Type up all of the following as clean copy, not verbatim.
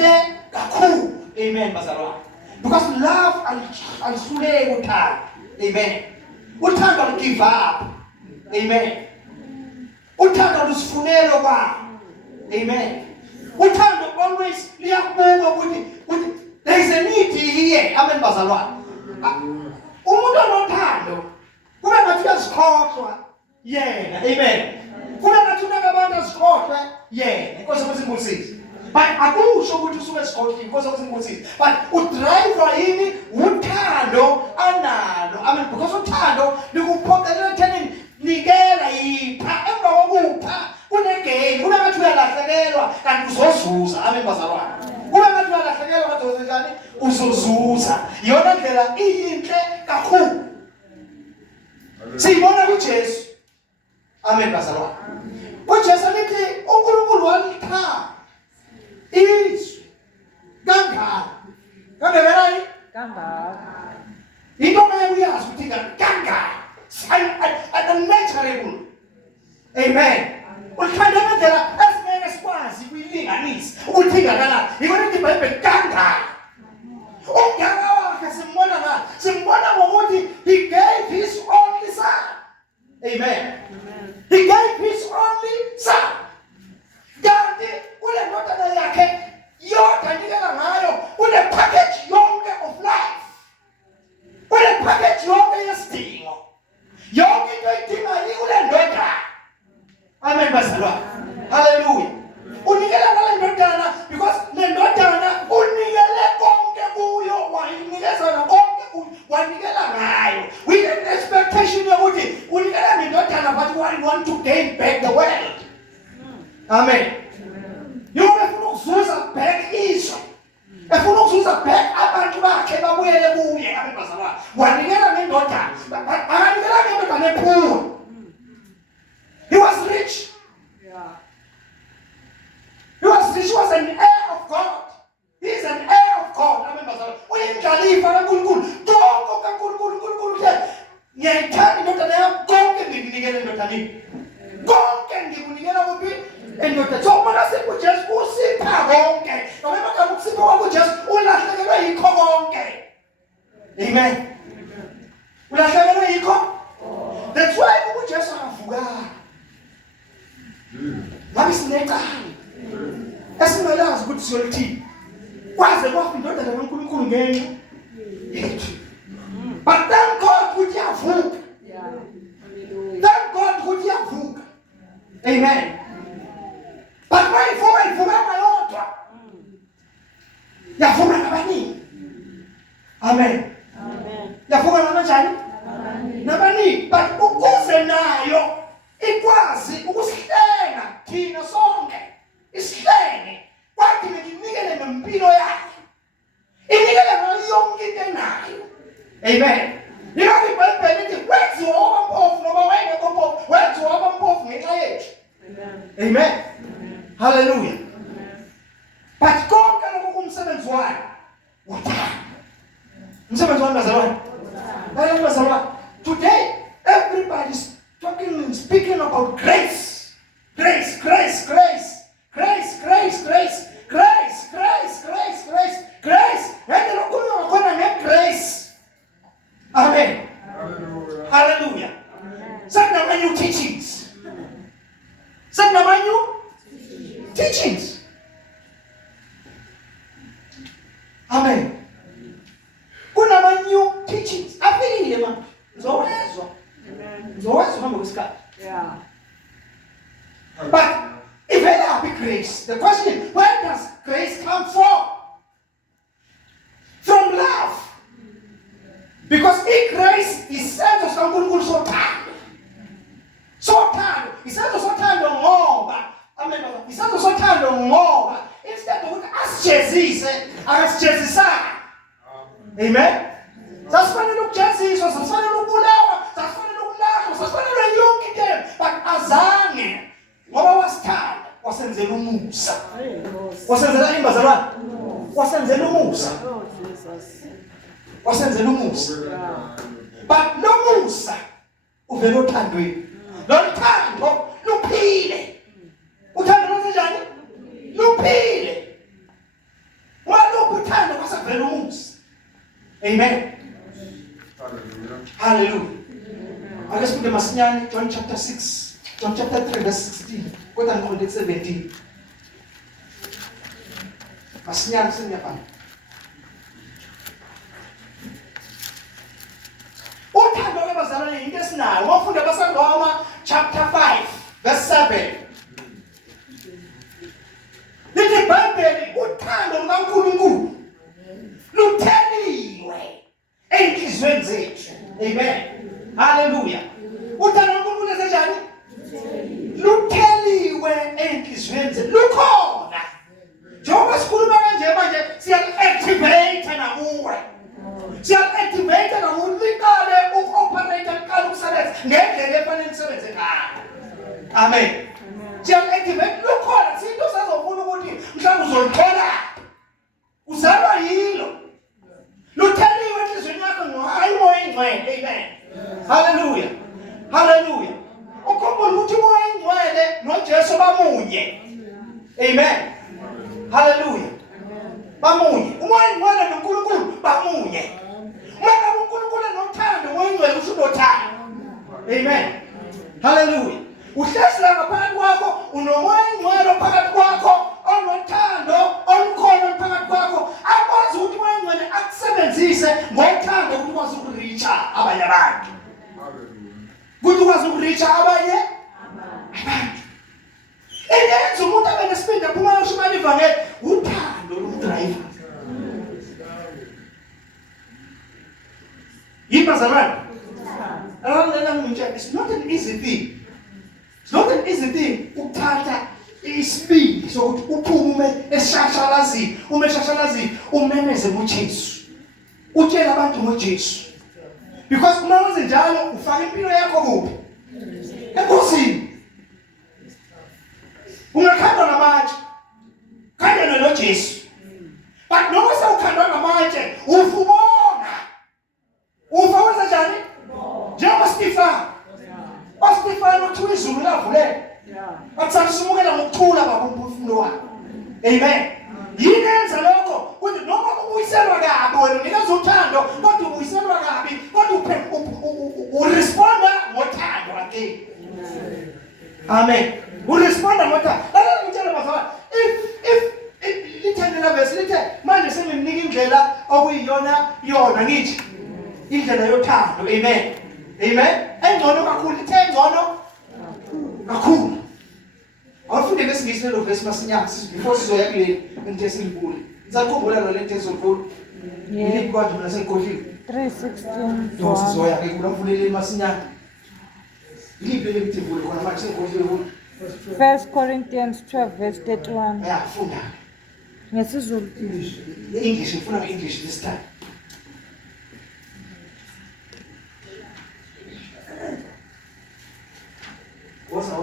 inhle kakhulu. Amen bazalwane. Because love alihluleki uthando. Amen. Uthando aligive up. Amen. Uthando lusifunelo kwa. Amen. Uthando always liyakubuka ukuthi there is a need here. Amen bazalwane. Umuntu onothando kube ngathi uyasikhohlwa yena. Amen. Kube ngathi unabantu asikhohlwe yena. Inkosi yesimbusisi. But akusho ukuthi usuke esikhohlwe inkosi yesimbusisi. But udrive yini uthando analo. Amen. Because uthando likuphoqelela ekutheni nikela yipha emva kokupha kunegeni. Kube ngathi uyalahlekelwa kanti uzozuza. Amen bazalwane. Kube ngathi uyalahlekelwa kanti uzozani uzozuza. Iyona ndlela iyinhle kakhulu. Siyibona kuJesu. Amen bazalwane. UJesu lithi uNkulunkulu walithanda izwe kangaka. Kangakanani? Kangaka. Into mayeyazi ukuthi kangaka. Unmeasurable. Amen. Uthanda ngendlela esingeke sikwazi kuyilinganisa ukuthi kangakanani. Yikho lithi iBhayibheli kangaka. Ungaka wakhe simbona ngokuthi he gave his only son. Amen. He gave his only son. Kanti kule ndodana yakhe yodwa anikela ngayo kule package yonke of life. Kule package yonke yesidingo. Yonke into idingayo kule ndodana. Amen bazalwane. Hallelujah. Unikela ngale ndodana because le ndodana unikele konke kuyo, wayinikeza konke kuyo, wanikela ngayo. With an expectation yokuthi unikela ndodana but one want to gain back the world. Amen. Yofuna ukuzuza back izwe. Efuna ukuzuza back abantu bakhe babuyele kuye. Amen bazalwane. Wanikela ndodana. Akanikela ndodana epoor. He was rich. Yeah. He was rich. He was an heir of God. He is an heir of God. Amen bazalwane. Uyimdlalifa kaNkulunkulu. Konke kaNkulunkulu. Ngiyayithanda indodana yami konke ngikunikele ndodana. Konke ngikunikela kuphi? Endodana. So uma sikuJesu usipha konke. Noma manje ukusipha kwakuJesu ulahlekelwe yikho konke. Amen. Ulahlekelwe yikho. That's why uJesu akavuka. Ngabe sinecala. Esingalazi ukuthi siyolithini. Kwaze kwafa indodana kaNkulunkulu ngenxa yethu. But thank God ukuthi yavuka. Thank God ukuthi yavuka. Amen. But mayivuka yodwa. Yavuka nabaningi. Amen. Yavuka kanjani? Nabaningi. But ukuze nayo ikwazi ukusihlenga thina sonke. Isihlenge kwathi nginikele ngempilo yakhe. Inikele ngayo yonke into enayo. Amen. Yilokho iBhayibheli lithi wenziwa abampofu noma wayengekho mpofu, wenziwa abampofu ngenxa yethu. Amen. Hallelujah. But konke lokho kumsebenzi wayo uthando. Umsebenzi wami bazalwane. Hayi bazalwane. Today everybody's speaking about grace. Grace. And lokukhuluma khona ngegrace. Amen. Hallelujah. Some new teachings. Amen. Kuna new teachings. Afikile manje. Ngizowezwa. Ngizowezwa ngokusikhathi. Yeah. But if I have grace, the question is, where does grace come from? From love. Because if grace is sent to someone so tired. He said so tired ngoba. Amen. He said so tired ngoba. Instead of asijezisana. Amen. Sasifanele ukujeziswa, sasifanele ukubulawa, sasifanele ukulahla, sasifanele yonke into. But azange ngoba wasithanda, wasenzela umusa. Wasenzela imbazalwane. Wasenzela umusa. Wasenzela umusa. But lo musa uvela othandweni. Lo thando luphile. Uthando lwenzenjani? Luphile. Amen. Hallelujah. Ake sifunde masinyane John chapter 6, John chapter 3 verse 16. Kodwa ngiqonde 17. Masinyane singiyafana. Uthando lwabazalwane into esinayo. Wafunde baseRoma chapter 5 verse 7. Lithi iBhayibheli uthando lukaNkulunkulu lutheliwe enhlizweni zethu. Amen. Hallelujah. Uthando lukaNkulunkulu lenzenjani? Lutheliwe enhlizweni zethu. Lukhona. Njengoba sikhuluma kanje manje siya-activate nakuwe. Siya-activate nakuwe liqale uku-operate liqale ukusebenza ngendlela efanele isebenze ngayo. Amen. Siya-activate lukhona sinto sazofuna ukuthi mhlawumbe uzolithola. Uzalwa yilo. Lutheliwe enhlizweni yakho ngayo umoya oyingcwele. Amen. Hallelujah. Hallelujah. Ukukhumbula ukuthi umoya oyingcwele noJesu bamunye. Amen. Hallelujah. Bamunye. Umoya oyingcwele noNkulunkulu bamunye. Uma uNkulunkulu enothando umoya oyingcwele usho unothando. Amen. Hallelujah. Uhlezi la phakathi kwakho unomoya oyingcwele phakathi kwakho onothando olukhona phakathi kwakho akwazi ukuthi umoya oyingcwele akusebenzise ngothando ukuthi ukwazi ukuricha abanye abantu. Ukuthi ukwazi ukuricha abanye abantu. Enyenza umuntu abe nesipindi aphuma yoshimali ivangeli uthando lomdriver. Yibazalwane. It's not an easy thing. It's not an easy thing ukuthatha isibindi sokuthi uphume esishashalazini, uma eshashalazini umemeze ngoJesu. Utshela abantu ngoJesu. Because uma wenze njalo ufaka impilo yakho kuphi? Enkosini. Ungakhandwa ngamatshe. Khandwa noJesu. But noma sewukhandwa ngamatshe ufubona. Ufa wenza njani? Njengoba Stefano. Stefano kuthiwa izulu lavuleka. Athatha simukela ngokuthula bakumphefumulo wakhe. Amen. Yini yenza lokho? Ukuthi noma ubuyiselwa kabi wena unikeza uthando, kodwa ubuyiselwa kabi, kodwa uresponda ngothando again. Amen. Uresponda ngothando. Ake ngitshela bazalwane, if lithande la verse lithe manje senginika indlela okuyiyona ngithi indlela yothando. Amen. Amen. Engcono kakhulu lithe engcono kakhulu. Awufunde ngesingisi lelo verse masinyane before sizoya kule into esingibule. Ngisakhumbula lo lento ezokubula. Yini kodwa mina sengikodlile. 3:16. Yo sizoya ke kula mvulele masinyane. Yini le mthimbulo khona manje sengikodlile kulo. 1 Corinthians 12 verse 31. Yeah, funda. Ngesizulu. English, ngifuna English this time. Woza.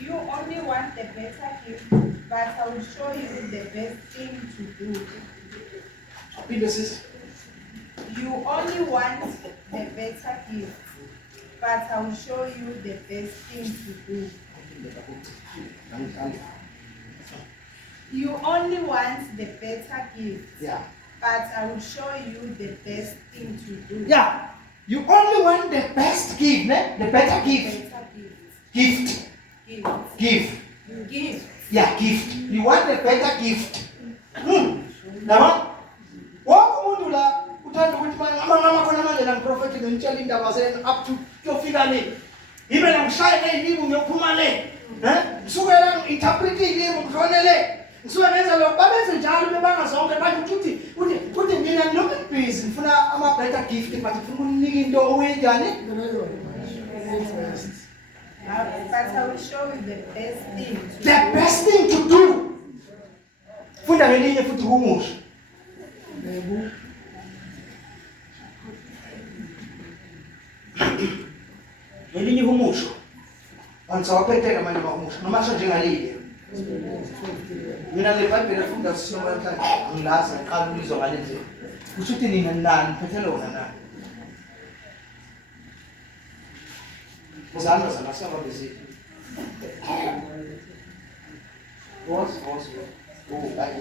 You only want the better gift, but I will show you the best thing to do. You only want the better gift, but I will show you the best thing to do. You only want the better gift, Yeah. but I will show you the best thing to do. Yeah. You only want the best gift, ne? The better gift. Better gift. Gift. Gift. Give. Gift. Yeah, gift. You want the better gift. Now, wonke umuntu la uthanda ukuthi mama khona manje la prophet ngitshela indaba zenu up to kuyofika le. Yibe la ngishaya nezilimi ngiyophuma le. Kusukela ngi-interpret izilimi ngifonele. Ngisuka ngenza lo babenze njalo bebanga zonke bathi uthi mina ngilokhu busy ngifuna ama better gift but ngifuna ukunika into oyenjani? But I will show you the best thing to do. The best thing to do. Funda ngelinye futhi kumusha. Ngelinye kumusha. Angisawaphethe manje bakumusha noma sho njengalile. Mina le Bible efunda sinoma mhlanje ngilazi ngiqala ulizwa ngale ndlela. Kusho ukuthi nina nani phethele wona nani. Uzalwa zama saba bese. Vos. Oh, like